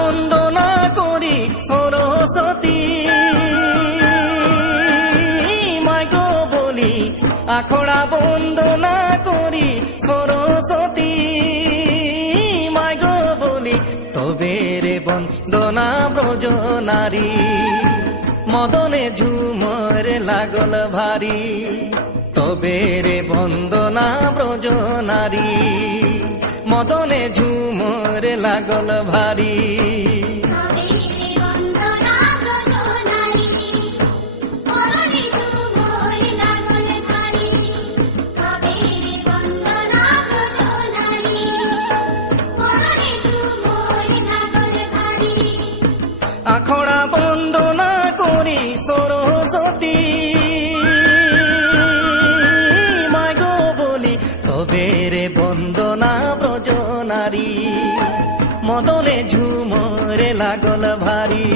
বন্দনা করি সরস্বতী মাইগো বলি আখড়া বন্দনা করি সরস্বতী মাইগো বলি তবে রে বন্দনা ব্রজ নারী মদনে ঝুমর লাগল ভারী তবে রে বন্দনা ব্রজ নারী মদনে ঝুমর লাগল ভারী আখড়া বন্দনা করি সরস্বতী মাগো বলি তবে রে বন্দনা ব্রজ নারী মদনে ঝুমরে লাগল ভারী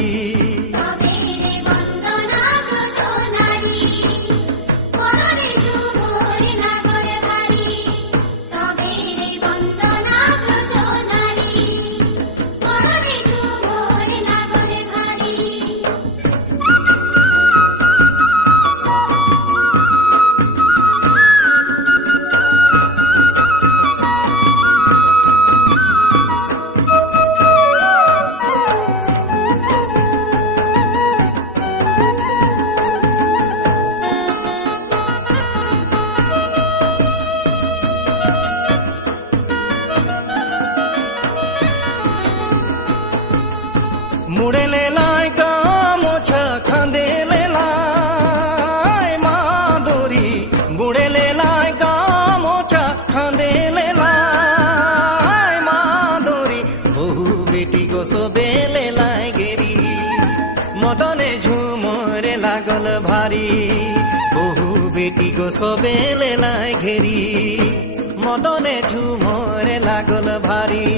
মুড়ে লেলাই গামোছা খাঁদে লেলাই মাদুরি মুড়ে লেলাই গামোছা খাঁদে লেলাই মাদুরি বহু বেটি গো সবে লেলাই গেরি মদনে ঝুমরে লাগল ভারী বহু বেটি গো সবে লেলাই ঘেরি মদনে ঝুমরে লাগল ভারী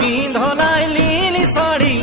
পিন্ধলাই লীল শাড়ি